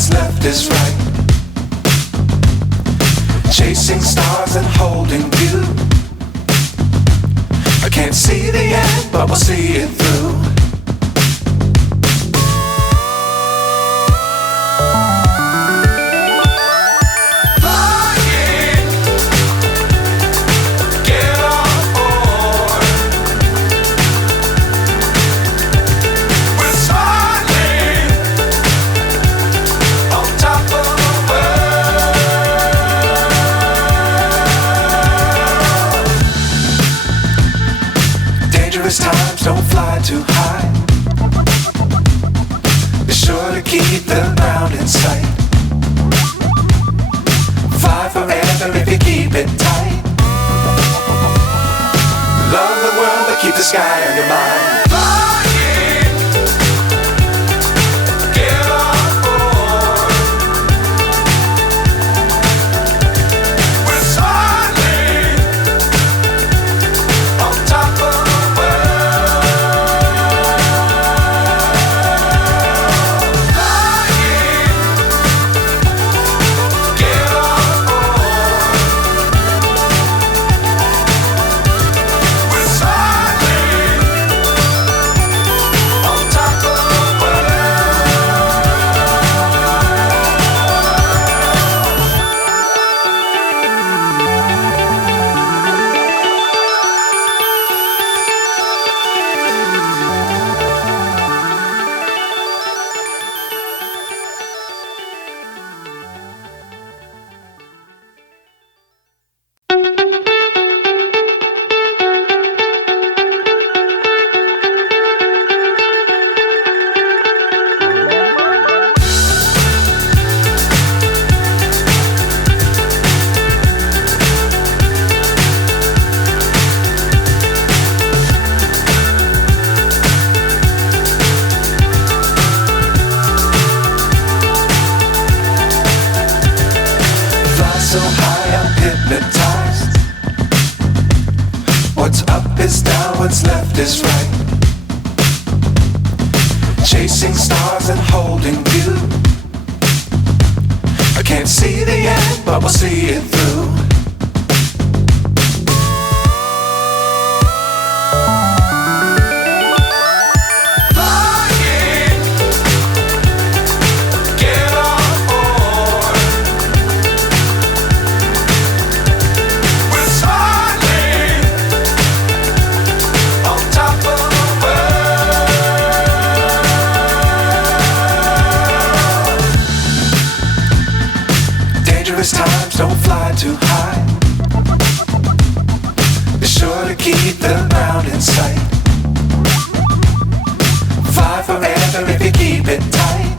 what's left is right. Chasing stars and holding you. I can't see the end, but we'll see it through. Times don't fly too high. Be sure to keep the ground in sight. Fly forever if you keep it tight. Love the world but keep the sky on your mind. So high I'm hypnotized. What's up is down, what's left is right. Chasing stars and holding you. I can't see the end, but we'll see it through. Times don't fly too high. Be sure to keep the ground in sight. Fly forever if you keep it tight.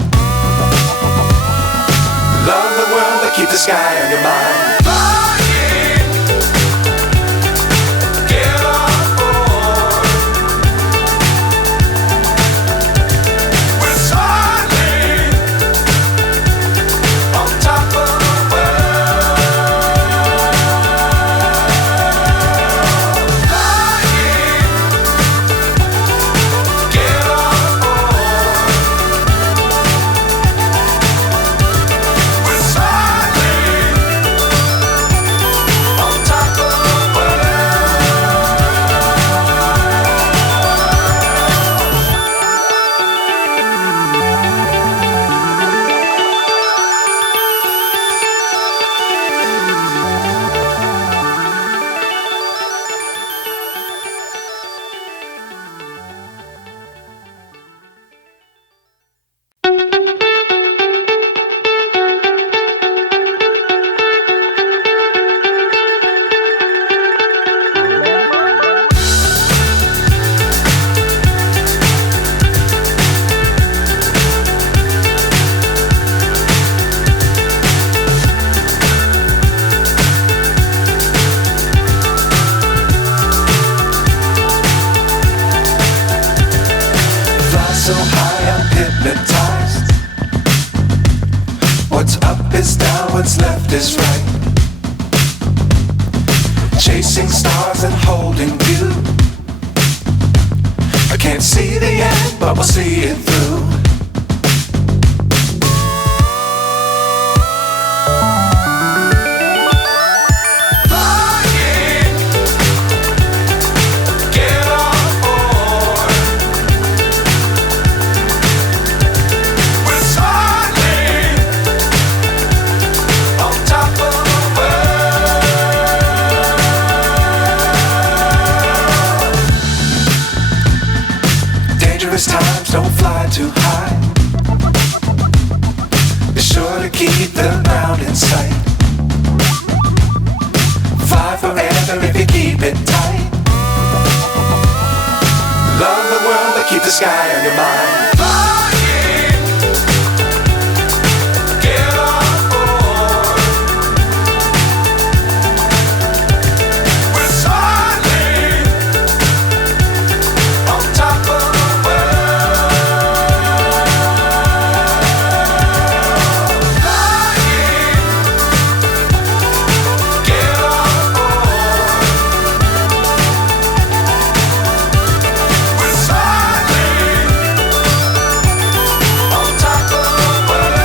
Love the world but keep the sky on your mind. So high I'm hypnotized. What's up is down, what's left is right. Chasing stars and holding you. I can't see the end, but we'll see it through. don't fly too high. Be sure to keep the ground in sight. Fly forever if you keep it tight. Love the world but keep the sky on your mind. Flying, get on board. We're soaring on top of the world. Flying, get on board. We're soaring on top of the world.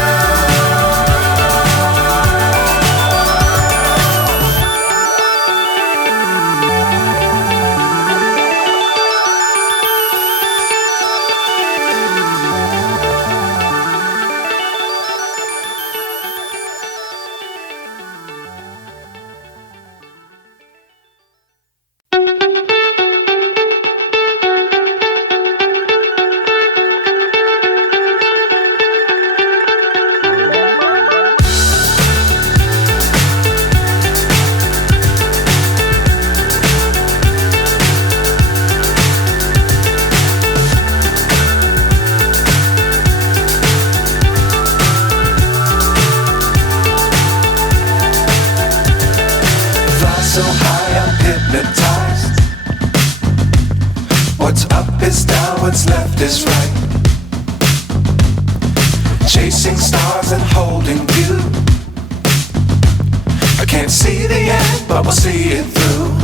Fly so high, I'm hypnotized. What's up is down, what's left is right. Chasing stars and holding you. I can't see the end, but we'll see it through.